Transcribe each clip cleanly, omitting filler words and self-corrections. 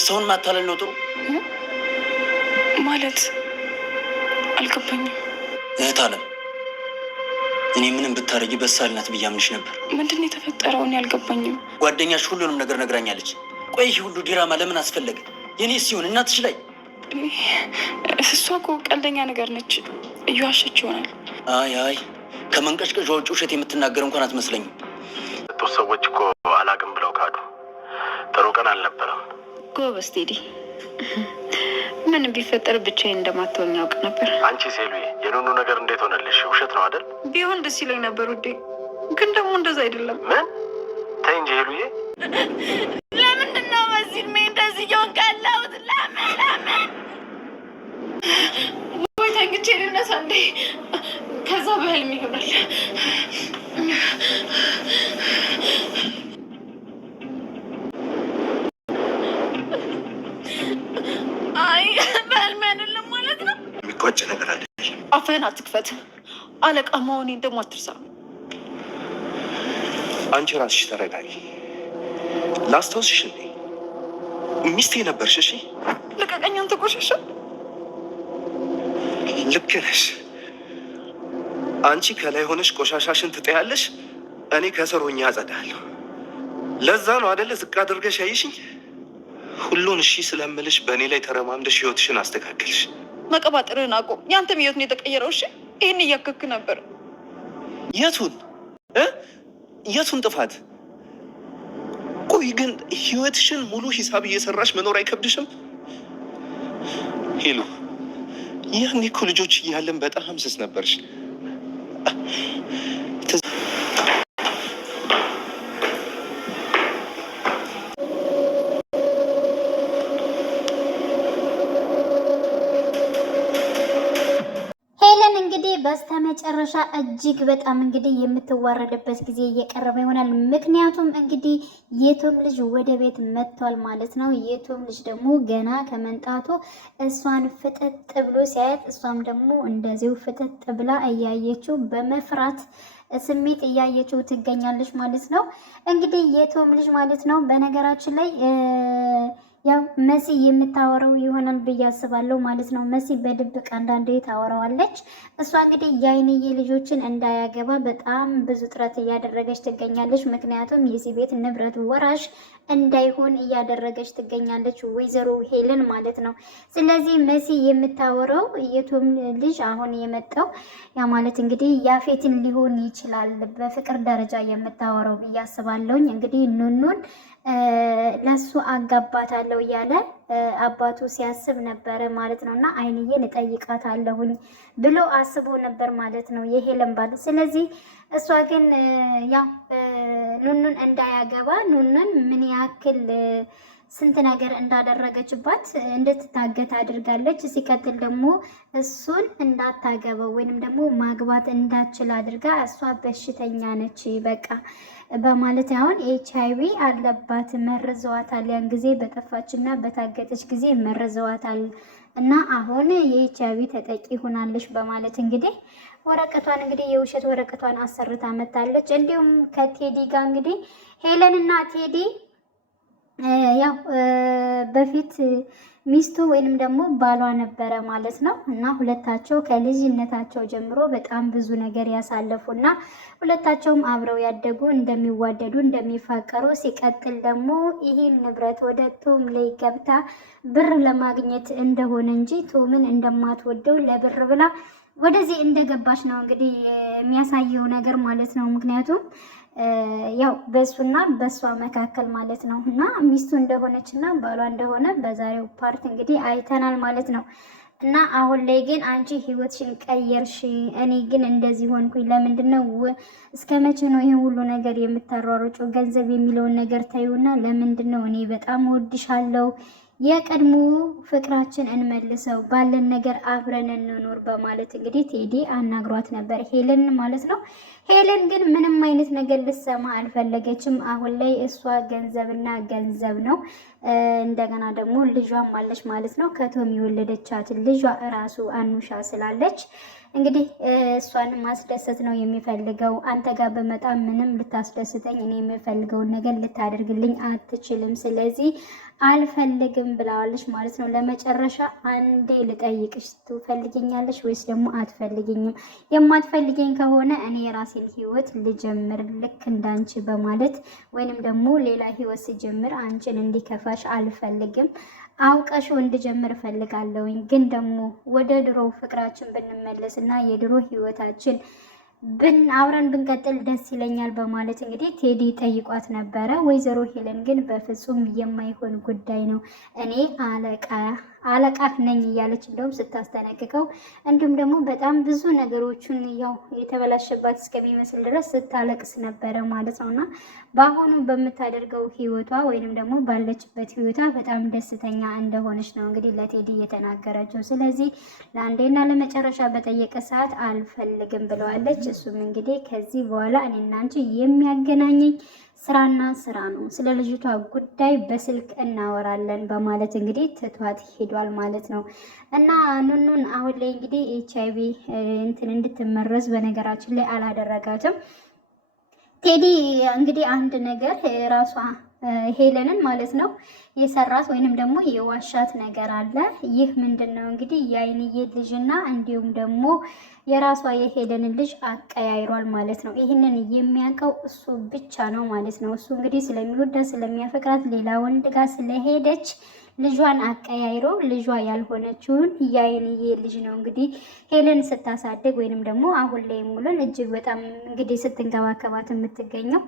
ሰውን ማታለል ነው ጥሩ ማለት አልገባኝም። እህት አለም እኔ ምንም ብታረጊ በሳልናት ብያምንሽ ነበር። ምንድን የተፈጠረው? እኔ አልገባኝም። ጓደኛሽ ሁሉንም ነገር ነግራኛለች። ቆይ ይህ ሁሉ ዲራማ ለምን አስፈለገ? የኔ ሲሆን እናትሽ ላይ እሷ እኮ ቀልደኛ ነገር ነች፣ እየዋሸች ይሆናል። አይ ከመንቀጭቀጫ ውጭ ውሸት የምትናገር እንኳን አትመስለኝም። ሰዎች እኮ አላቅም ብለው ካዱ። ጥሩ ቀን አልነበረም። ጎበዝ ቴዲ፣ ምን ቢፈጠር ብቻዬን እንደማትሆኝ ያውቅ ነበር። አንቺ ሴሉዬ፣ የኑኑ ነገር እንዴት ሆነልሽ? ውሸት ነው አይደል? ቢሆን ደስ ይለኝ ነበር ውዴ፣ ግን ደግሞ እንደዛ አይደለም። ምን? ተይ እንጂ ሄሉዬ። ለምንድን ነው በዚህ እድሜ እንደዚህ እየሆንክ ያለሁት? ለምን ወይ ተንግቼ ልነሳ እንዴ? ከዛ በህልም ይሆናል። አይ በህልም አይደለም ማለት ነው። የሚቋጭ ነገር አለ። አፍህን አትክፈት። አለቃ መሆኔን ደግሞ አትርሳ። አንቺ ራስሽ ተረጋጊ። ላስታውስሽ እንዴ ሚስቴ ነበርሽ። እሺ ልቀቀኝ አንተ ቆሻሻ። ልክ ነሽ። አንቺ ከላይ ሆነሽ ቆሻሻሽን ትጠያለሽ፣ እኔ ከስር ሆኜ አጸዳለሁ። ለዛ ነው አደለ ዝቅ አድርገሽ ያይሽኝ። ሁሉን እሺ ስለምልሽ በእኔ ላይ ተረማምደሽ ህይወትሽን አስተካክልሽ። መቀባጠርህን አቁም። ያንተም ህይወት ነው የተቀየረው። እሺ ይህን እያከክ ነበር። የቱን ጥፋት? ቆይ ግን ህይወትሽን ሙሉ ሂሳብ እየሰራሽ መኖር አይከብድሽም? ሄሉ፣ ያኔ እኮ ልጆች እያለን በጣም ስስ ነበርሽ። በስተመጨረሻ እጅግ በጣም እንግዲህ የምትዋረድበት ጊዜ እየቀረበ ይሆናል። ምክንያቱም እንግዲህ የቶም ልጅ ወደ ቤት መጥቷል ማለት ነው። የቶም ልጅ ደግሞ ገና ከመንጣቱ እሷን ፍጥጥ ብሎ ሲያየት እሷም ደግሞ እንደዚሁ ፍጥጥ ብላ እያየችው በመፍራት ስሜት እያየችው ትገኛለች ማለት ነው። እንግዲህ የቶም ልጅ ማለት ነው በነገራችን ላይ ያው መሲ የምታወራው ይሆናል ብዬ አስባለሁ ማለት ነው። መሲ በድብቅ አንዳንዴ ታወራዋለች። እሷ እንግዲህ የአይንዬ ልጆችን እንዳያገባ በጣም ብዙ ጥረት እያደረገች ትገኛለች። ምክንያቱም የዚህ ቤት ንብረት ወራሽ እንዳይሆን እያደረገች ትገኛለች ወይዘሮ ሄለን ማለት ነው። ስለዚህ መሲ የምታወራው የቶም ልጅ አሁን የመጣው ያ ማለት እንግዲህ ያፌትን ሊሆን ይችላል በፍቅር ደረጃ የምታወራው ብዬ አስባለሁኝ። እንግዲህ ኑኑን ለሱ አጋባታለሁ እያለ አባቱ ሲያስብ ነበረ ማለት ነው። እና አይንዬን እጠይቃታለሁኝ ብሎ አስቦ ነበር ማለት ነው የሄለን ባል። ስለዚህ እሷ ግን ያው ኑኑን እንዳያገባ ኑኑን ምን ያክል ስንት ነገር እንዳደረገችባት እንድትታገት አድርጋለች። ሲቀጥል ደግሞ እሱን እንዳታገበው ወይንም ደግሞ ማግባት እንዳችል አድርጋ እሷ በሽተኛ ነች በቃ በማለት አሁን ኤችአይቪ አለባት መርዘዋታል። ያን ጊዜ በጠፋችና በታገተች ጊዜ መርዘዋታል እና አሁን የኤችአይቪ ተጠቂ ሆናለች በማለት እንግዲህ ወረቀቷን እንግዲህ የውሸት ወረቀቷን አሰርታ መታለች። እንዲሁም ከቴዲ ጋር እንግዲህ ሄለን እና ቴዲ ያው በፊት ሚስቱ ወይንም ደግሞ ባሏ ነበረ ማለት ነው። እና ሁለታቸው ከልጅነታቸው ጀምሮ በጣም ብዙ ነገር ያሳለፉና ሁለታቸውም አብረው ያደጉ እንደሚዋደዱ እንደሚፋቀሩ፣ ሲቀጥል ደግሞ ይህን ንብረት ወደ ቶም ላይ ገብታ ብር ለማግኘት እንደሆነ እንጂ ቶምን እንደማትወደው ለብር ብላ ወደዚህ እንደገባች ነው እንግዲህ የሚያሳየው ነገር ማለት ነው። ምክንያቱም ያው በሱና በሷ መካከል ማለት ነው እና ሚስቱ እንደሆነች እና ባሏ እንደሆነ በዛሬው ፓርት እንግዲህ አይተናል ማለት ነው። እና አሁን ላይ ግን አንቺ ህይወትሽን ቀየርሽ፣ እኔ ግን እንደዚህ ሆንኩኝ። ለምንድነው እስከ መቼ ነው ይሄ ሁሉ ነገር የምታሯሩጩ? ገንዘብ የሚለውን ነገር ታዩና ለምንድነው እኔ በጣም ወድሻለሁ የቀድሞ ፍቅራችን እንመልሰው፣ ባለን ነገር አብረን እንኖር በማለት እንግዲህ ቴዲ አናግሯት ነበር ሄለን ማለት ነው። ሄለን ግን ምንም አይነት ነገር ልትሰማ አልፈለገችም። አሁን ላይ እሷ ገንዘብና ገንዘብ ነው። እንደገና ደግሞ ልጇም አለች ማለት ነው። ከቶም የወለደቻት ልጇ እራሱ አኑሻ ስላለች እንግዲህ እሷን ማስደሰት ነው የሚፈልገው። አንተ ጋር በመጣ ምንም ልታስደስተኝ እኔ የምፈልገውን ነገር ልታደርግልኝ አትችልም። ስለዚህ አልፈልግም ብለዋለች ማለት ነው። ለመጨረሻ አንዴ ልጠይቅሽ፣ ትፈልጊኛለሽ ወይስ ደግሞ አትፈልጊኝም? የማትፈልገኝ ከሆነ እኔ የራሴን ህይወት ልጀምር ልክ እንዳንቺ በማለት ወይንም ደግሞ ሌላ ህይወት ስጀምር አንቺን እንዲከፋሽ አልፈልግም። አውቀሽው እንድጀምር እፈልጋለሁኝ። ግን ደግሞ ወደ ድሮ ፍቅራችን ብንመለስ እና የድሮ ህይወታችን አብረን ብንቀጥል ደስ ይለኛል በማለት እንግዲህ ቴዲ ጠይቋት ነበረ። ወይዘሮ ሄለን ግን በፍጹም የማይሆን ጉዳይ ነው፣ እኔ አለቃህ ነኝ እያለች እንደውም ስታስጠነቅቀው እንዲሁም ደግሞ በጣም ብዙ ነገሮችን ያው የተበላሸባት እስከሚመስል ድረስ ስታለቅስ ነበረ ማለት ነው። እና በአሁኑ በምታደርገው ህይወቷ ወይንም ደግሞ ባለችበት ህይወቷ በጣም ደስተኛ እንደሆነች ነው እንግዲህ ለቴዲ የተናገረችው። ስለዚህ ለአንዴና ለመጨረሻ በጠየቀ ሰዓት አልፈልግም ብለዋለች። እሱም እንግዲህ ከዚህ በኋላ እኔና አንቺ የሚያገናኘኝ ስራና ስራ ነው፣ ስለ ልጅቷ ጉዳይ በስልክ እናወራለን በማለት እንግዲህ ትቷት ሄዷል ማለት ነው። እና ኑኑን አሁን ላይ እንግዲህ HIV እንትን እንድትመረዝ በነገራችን ላይ አላደረጋትም። ቴዲ እንግዲህ አንድ ነገር ራሷ ሄለንን ማለት ነው የሰራት ወይንም ደግሞ የዋሻት ነገር አለ። ይህ ምንድነው እንግዲህ የአይንዬ ልጅና እንዲሁም ደግሞ የራሷ የሄለንን ልጅ አቀያይሯል ማለት ነው። ይህንን የሚያውቀው እሱ ብቻ ነው ማለት ነው። እሱ እንግዲህ ስለሚወዳት ስለሚያፈቅራት ሌላ ወንድ ጋር ስለሄደች ልጇን አቀያይሮ ልጇ ያልሆነችውን የአይንዬ ልጅ ነው እንግዲህ ሄለን ስታሳድግ ወይንም ደግሞ አሁን ላይ ሙሉን እጅግ በጣም እንግዲህ ስትንከባከባት የምትገኘው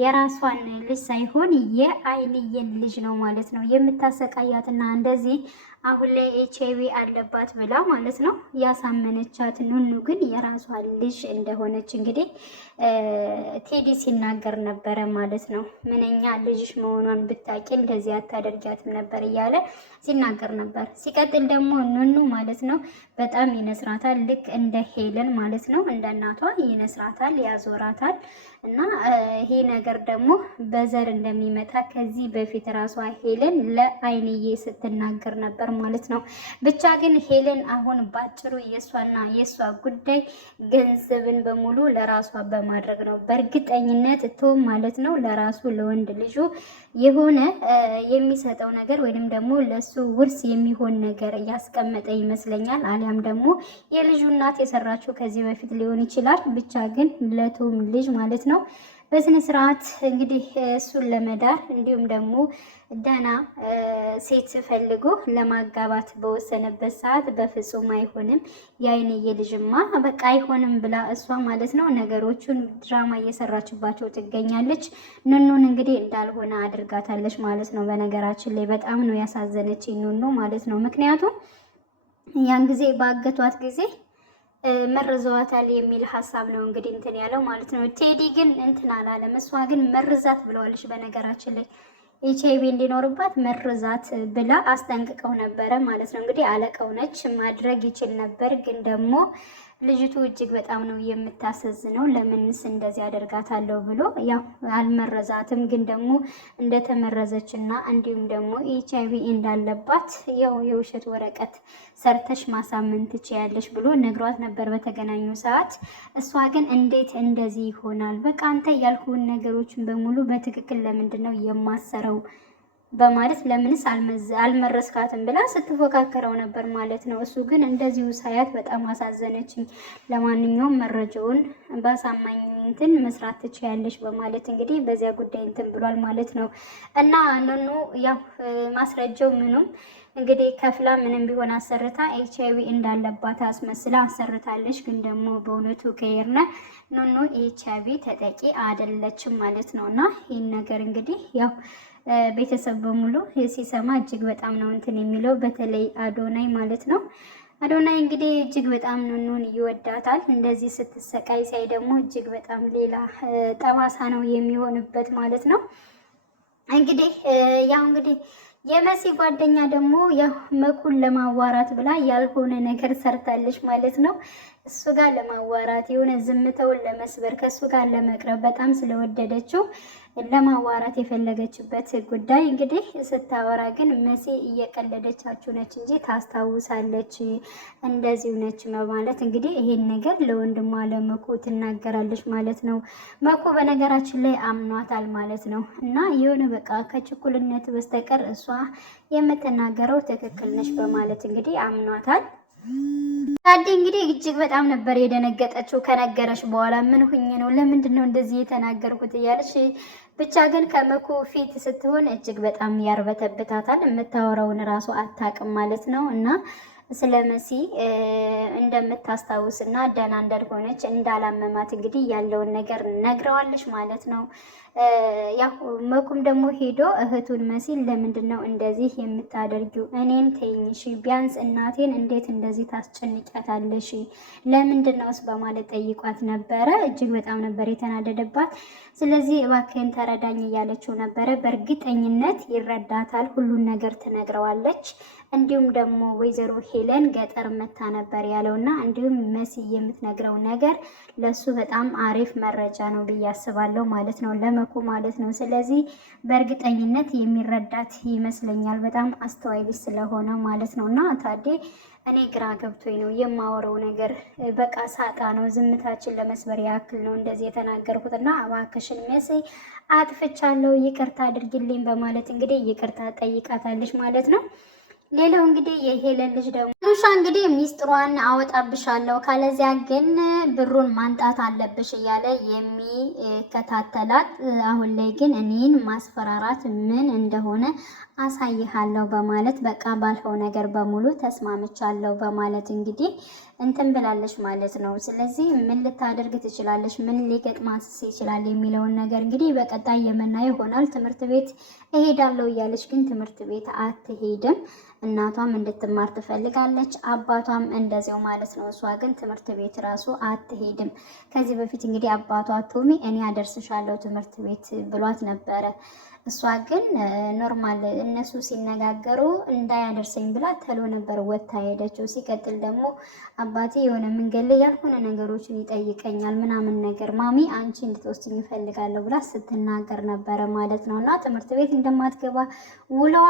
የራሷን ልጅ ሳይሆን የአይንዬን ልጅ ነው ማለት ነው የምታሰቃያትና እንደዚህ አሁን ላይ HIV አለባት ብላ ማለት ነው ያሳመነቻት ኑኑ ግን የራሷ ልጅ እንደሆነች እንግዲህ ቴዲ ሲናገር ነበረ ማለት ነው። ምንኛ ልጅሽ መሆኗን ብታቂ እንደዚህ አታደርጊያትም ነበር እያለ ሲናገር ነበር። ሲቀጥል ደግሞ ኑኑ ማለት ነው በጣም ይነስራታል፣ ልክ እንደ ሄለን ማለት ነው እንደ እናቷ ይነስራታል፣ ያዞራታል። እና ይሄ ነገር ደግሞ በዘር እንደሚመጣ ከዚህ በፊት ራሷ ሄለን ለአይንዬ ስትናገር ነበር ማለት ነው። ብቻ ግን ሄለን አሁን ባጭሩ የሷና የሷ ጉዳይ ገንዘብን በሙሉ ለራሷ በማድረግ ነው። በእርግጠኝነት ቶም ማለት ነው ለራሱ ለወንድ ልጁ የሆነ የሚሰጠው ነገር ወይንም ደግሞ ለሱ ውርስ የሚሆን ነገር ያስቀመጠ ይመስለኛል። አሊያም ደግሞ የልጁ እናት የሰራችው ከዚህ በፊት ሊሆን ይችላል። ብቻ ግን ለቶም ልጅ ማለት ነው በስነ ስርዓት እንግዲህ እሱን ለመዳር እንዲሁም ደግሞ ደህና ሴት ፈልጎ ለማጋባት በወሰነበት ሰዓት በፍጹም አይሆንም፣ የአይንዬ ልጅማ በቃ አይሆንም ብላ እሷ ማለት ነው ነገሮቹን ድራማ እየሰራችባቸው ትገኛለች። ኑኑን እንግዲህ እንዳልሆነ አድርጋታለች ማለት ነው። በነገራችን ላይ በጣም ነው ያሳዘነች ኑኑ ማለት ነው። ምክንያቱም ያን ጊዜ ባገቷት ጊዜ መርዘዋታል የሚል ሀሳብ ነው እንግዲህ እንትን ያለው ማለት ነው። ቴዲ ግን እንትን አላለም። እሷ ግን መርዛት ብለዋለች። በነገራችን ላይ HIV እንዲኖርባት መርዛት ብላ አስጠንቅቀው ነበረ ማለት ነው። እንግዲህ አለቃው ነች ማድረግ ይችል ነበር፣ ግን ደግሞ ልጅቱ እጅግ በጣም ነው የምታሳዝነው። ለምንስ እንደዚህ አደርጋታለሁ ብሎ ያው አልመረዛትም፣ ግን ደግሞ እንደተመረዘች እና እንዲሁም ደግሞ HIV እንዳለባት ያው የውሸት ወረቀት ሰርተሽ ማሳመን ትችያለሽ ብሎ ነግሯት ነበር በተገናኙ ሰዓት። እሷ ግን እንዴት እንደዚህ ይሆናል? በቃ አንተ ያልኩን ነገሮችን በሙሉ በትክክል ለምንድን ነው የማሰረው በማለት ለምንስ አልመረስካትም ብላ ስትፎካከረው ነበር ማለት ነው። እሱ ግን እንደዚሁ ሳያት በጣም አሳዘነችኝ። ለማንኛውም መረጃውን ባሳማኝ እንትን መስራት ትችያለሽ በማለት እንግዲህ በዚያ ጉዳይ እንትን ብሏል ማለት ነው። እና ኑኑ ያው ማስረጃው ምኑም እንግዲህ ከፍላ ምንም ቢሆን አሰርታ HIV እንዳለባት አስመስላ አሰርታለች። ግን ደግሞ በእውነቱ ከሄድን ኑኑ HIV ተጠቂ አይደለችም ማለት ነው። እና ይህን ነገር እንግዲህ ያው ቤተሰብ በሙሉ ሲሰማ እጅግ በጣም ነው እንትን የሚለው፣ በተለይ አዶናይ ማለት ነው። አዶናይ እንግዲህ እጅግ በጣም ኑኑን ይወዳታል። እንደዚህ ስትሰቃይ ሳይ ደግሞ እጅግ በጣም ሌላ ጠባሳ ነው የሚሆንበት ማለት ነው። እንግዲህ ያው እንግዲህ የመሲ ጓደኛ ደግሞ ያው መኩን ለማዋራት ብላ ያልሆነ ነገር ሰርታለች ማለት ነው። እሱ ጋር ለማዋራት የሆነ ዝምተውን ለመስበር ከእሱ ጋር ለመቅረብ በጣም ስለወደደችው ለማዋራት የፈለገችበት ጉዳይ እንግዲህ ስታወራ ግን መሲ እየቀለደቻችሁ ነች እንጂ ታስታውሳለች እንደዚሁ ነች በማለት እንግዲህ ይሄን ነገር ለወንድሟ ለመኩ ትናገራለች ማለት ነው። መኩ በነገራችን ላይ አምኗታል ማለት ነው። እና የሆነ በቃ ከችኩልነት በስተቀር እሷ የምትናገረው ትክክል ነች በማለት እንግዲህ አምኗታል። ታዲ እንግዲህ እጅግ በጣም ነበር የደነገጠችው ከነገረች በኋላ ምን ሁኜ ነው ለምንድን ነው እንደዚህ የተናገርኩት እያለች ብቻ ግን ከመኩ ፊት ስትሆን እጅግ በጣም ያርበተብታታል። የምታወራውን ራሱ አታውቅም ማለት ነው። እና ስለ መሲ እንደምታስታውስ እና ደህና እንዳልሆነች እንዳላመማት እንግዲህ ያለውን ነገር ነግረዋለች ማለት ነው። ያው መኩም ደግሞ ሄዶ እህቱን መሲል ለምንድን ነው እንደዚህ የምታደርጊው? እኔን ተይኝሽ፣ ቢያንስ እናቴን እንዴት እንደዚህ ታስጨንቂያታለሽ? ለምንድን ነውስ በማለት ጠይቋት ነበረ። እጅግ በጣም ነበር የተናደደባት። ስለዚህ እባክህን ተረዳኝ እያለችው ነበረ። በእርግጠኝነት ይረዳታል፣ ሁሉን ነገር ትነግረዋለች። እንዲሁም ደግሞ ወይዘሮ ሄለን ገጠር መታ ነበር ያለውና እንዲሁም መሲ የምትነግረው ነገር ለሱ በጣም አሪፍ መረጃ ነው ብዬ አስባለሁ ማለት ነው፣ ለመኩ ማለት ነው። ስለዚህ በእርግጠኝነት የሚረዳት ይመስለኛል፣ በጣም አስተዋይ ልጅ ስለሆነ ማለት ነው። እና ታዴ እኔ ግራ ገብቶኝ ነው የማወራው ነገር በቃ ሳጣ ነው፣ ዝምታችን ለመስበር ያክል ነው እንደዚህ የተናገርኩት እና እባክሽን መሲ አጥፍቻለሁ ይቅርታ አድርግልኝ በማለት እንግዲህ ይቅርታ ጠይቃታለች ማለት ነው። ሌላው እንግዲህ የሄለን ልጅ ደግሞ ሉሻ እንግዲህ ሚስጥሯን አወጣብሻለሁ ካለዚያ ግን ብሩን ማንጣት አለብሽ እያለ የሚከታተላት፣ አሁን ላይ ግን እኔን ማስፈራራት ምን እንደሆነ አሳይሃለሁ በማለት በቃ ባልኸው ነገር በሙሉ ተስማምቻለሁ በማለት እንግዲህ እንትን ብላለች ማለት ነው። ስለዚህ ምን ልታደርግ ትችላለች፣ ምን ሊገጥማት ይችላል የሚለውን ነገር እንግዲህ በቀጣይ የምናየው ይሆናል። ትምህርት ቤት እሄዳለሁ እያለች ግን ትምህርት ቤት አትሄድም። እናቷም እንድትማር ትፈልጋለች፣ አባቷም እንደዚያው ማለት ነው። እሷ ግን ትምህርት ቤት ራሱ አትሄድም። ከዚህ በፊት እንግዲህ አባቷ ቶሚ እኔ አደርስሻለሁ ትምህርት ቤት ብሏት ነበረ። እሷ ግን ኖርማል እነሱ ሲነጋገሩ እንዳያደርሰኝ ብላ ተሎ ነበር ወታ ሄደችው። ሲቀጥል ደግሞ አባቴ የሆነ መንገድ ላይ ያልሆነ ነገሮችን ይጠይቀኛል ምናምን ነገር ማሚ አንቺ እንድትወስጂኝ እፈልጋለሁ ብላ ስትናገር ነበረ ማለት ነው። እና ትምህርት ቤት እንደማትገባ ውለዋ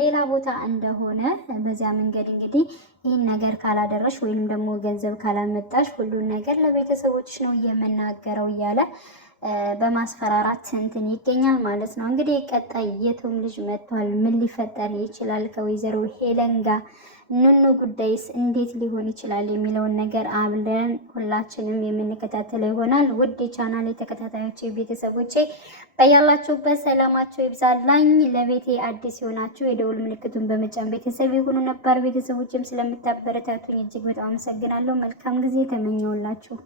ሌላ ቦታ እንደሆነ በዚያ መንገድ እንግዲህ ይህን ነገር ካላደረሽ ወይንም ደግሞ ገንዘብ ካላመጣሽ ሁሉን ነገር ለቤተሰቦችሽ ነው የምናገረው እያለ በማስፈራራት እንትን ይገኛል ማለት ነው። እንግዲህ ቀጣይ የቶም ልጅ መጥቷል። ምን ሊፈጠር ይችላል ከወይዘሮ ሄለን ጋር ኑኑ ጉዳይስ እንዴት ሊሆን ይችላል የሚለውን ነገር አብለን ሁላችንም የምንከታተለው ይሆናል። ውድ ቻናል የተከታታዮች ቤተሰቦቼ በያላችሁበት ሰላማችሁ ይብዛላኝ። ለቤቴ አዲስ የሆናችሁ የደውል ምልክቱን በመጫን ቤተሰብ የሆኑ ነባር ቤተሰቦችም ስለምታበረታቱኝ እጅግ በጣም አመሰግናለሁ። መልካም ጊዜ ተመኘውላችሁ።